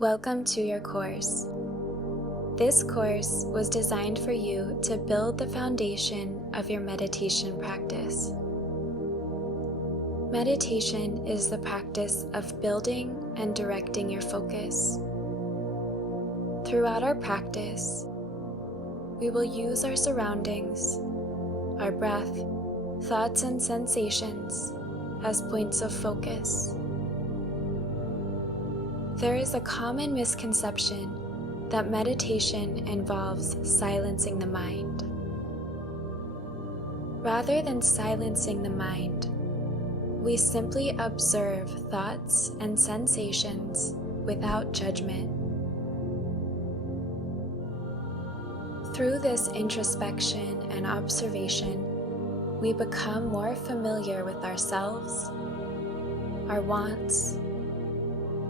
Welcome to your course. This course was designed for you to build the foundation of your meditation practice. Meditation is the practice of building and directing your focus. Throughout our practice, we will use our surroundings, our breath, thoughts, and sensations as points of focus. There is a common misconception that meditation involves silencing the mind. Rather than silencing the mind, we simply observe thoughts and sensations without judgment. Through this introspection and observation, we become more familiar with ourselves, our wants,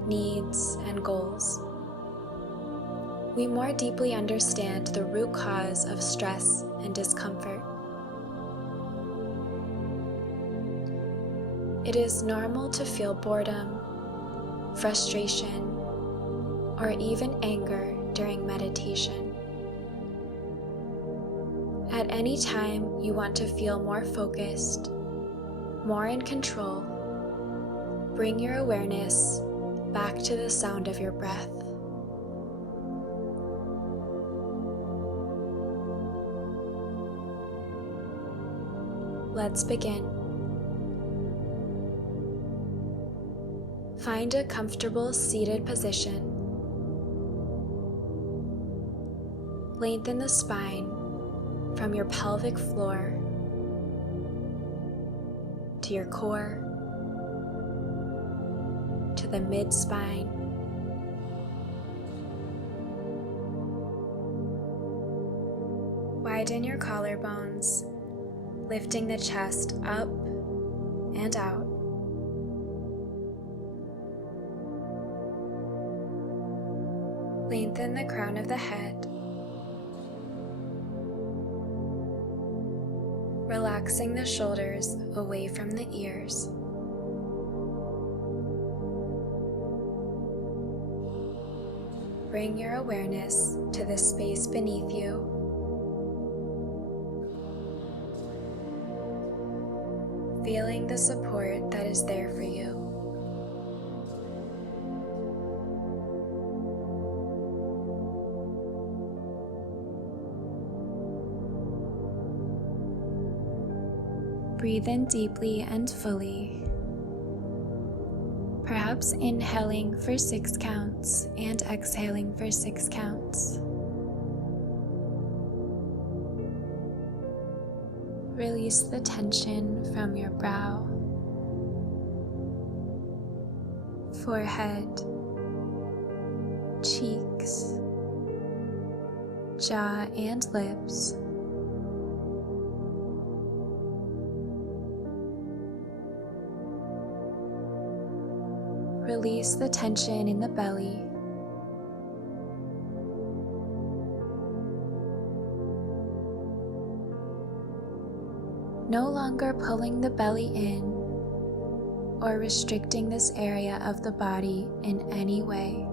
needs, and goals. We more deeply understand the root cause of stress and discomfort. It is normal to feel boredom, frustration, or even anger during meditation. At any time you want to feel more focused, more in control, bring your awareness back to the sound of your breath. Let's begin. Find a comfortable seated position. Lengthen the spine from your pelvic floor to your core, to the mid-spine. Widen your collarbones, lifting the chest up and out. Lengthen the crown of the head, relaxing the shoulders away from the ears. Bring your awareness to the space beneath you. Feeling the support that is there for you. Breathe in deeply and fully, perhaps inhaling for 6 counts and exhaling for 6 counts. Release the tension from your brow, forehead, cheeks, jaw, and lips. Release the tension in the belly. No longer pulling the belly in or restricting this area of the body in any way.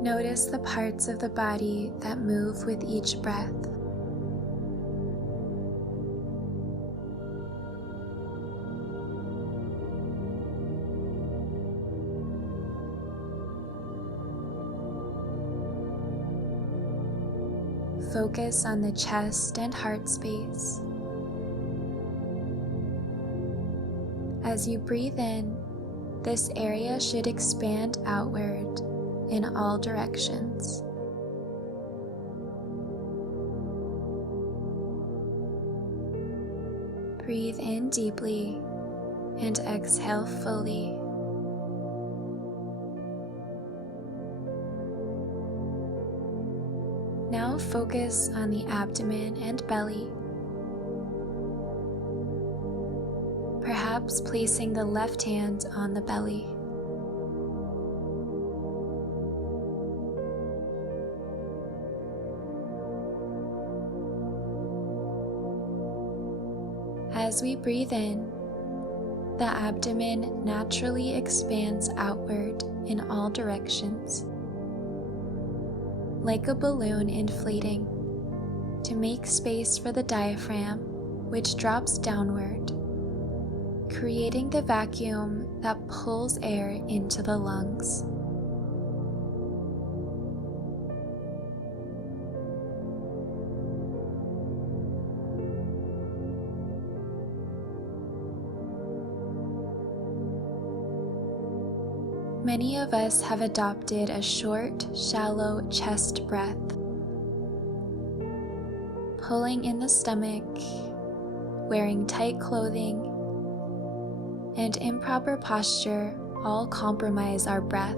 Notice the parts of the body that move with each breath. Focus on the chest and heart space. As you breathe in, this area should expand outward in all directions. Breathe in deeply and exhale fully. Now focus on the abdomen and belly. Perhaps placing the left hand on the belly. As we breathe in, the abdomen naturally expands outward in all directions, like a balloon inflating, to make space for the diaphragm, which drops downward, creating the vacuum that pulls air into the lungs. Many of us have adopted a short, shallow chest breath, pulling in the stomach, wearing tight clothing, and improper posture all compromise our breath.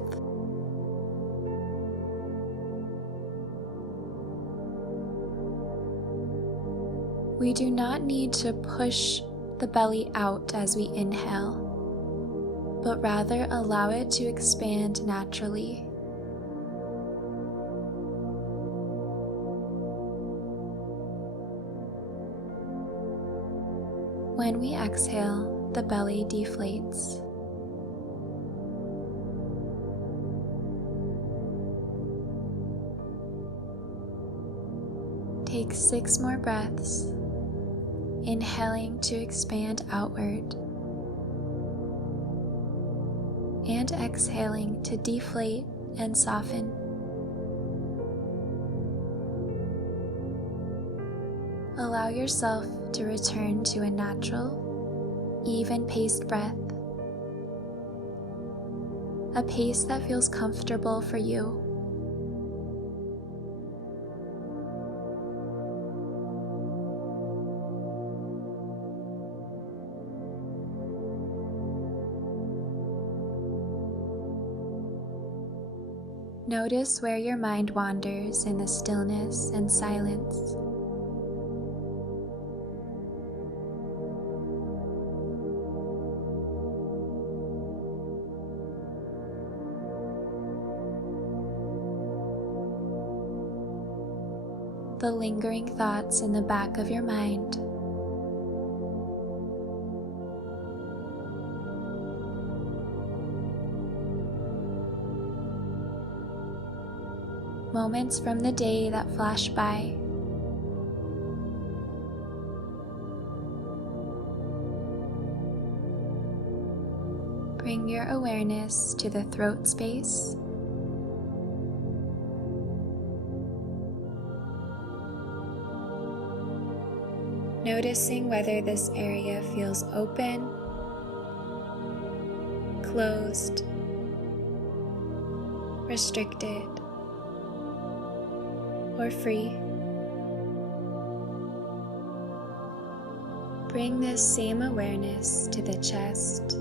We do not need to push the belly out as we inhale, but rather allow it to expand naturally. When we exhale, the belly deflates. Take 6 more breaths, inhaling to expand outward, and exhaling to deflate and soften. Allow yourself to return to a natural, even-paced breath, a pace that feels comfortable for you. Notice where your mind wanders in the stillness and silence. The lingering thoughts in the back of your mind. Moments from the day that flash by. Bring your awareness to the throat space. Noticing whether this area feels open, closed, restricted, or free. Bring this same awareness to the chest.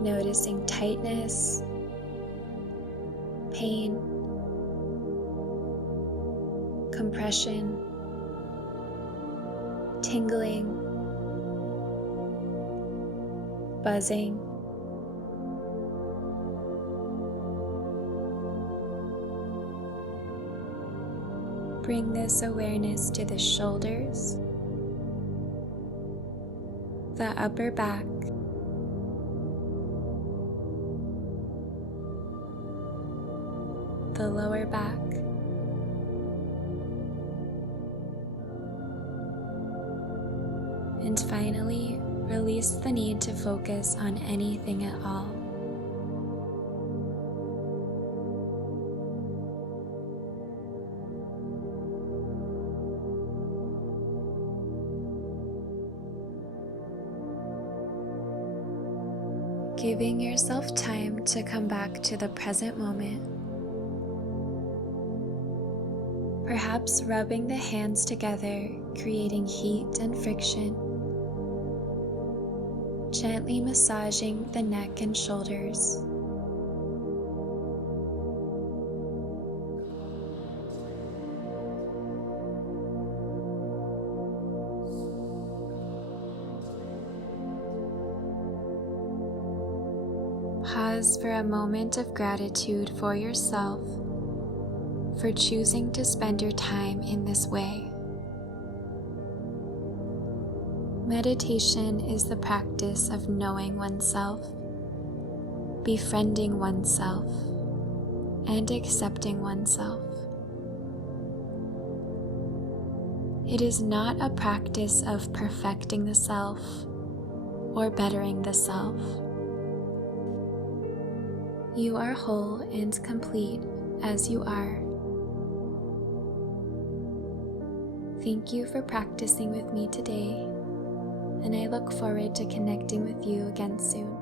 Noticing tightness, pain, compression, tingling, buzzing. Bring this awareness to the shoulders, the upper back, the lower back, and finally, release the need to focus on anything at all. Giving yourself time to come back to the present moment. Perhaps rubbing the hands together, creating heat and friction. Gently massaging the neck and shoulders. Pause for a moment of gratitude for yourself, for choosing to spend your time in this way. Meditation is the practice of knowing oneself, befriending oneself, and accepting oneself. It is not a practice of perfecting the self or bettering the self. You are whole and complete as you are. Thank you for practicing with me today, and I look forward to connecting with you again soon.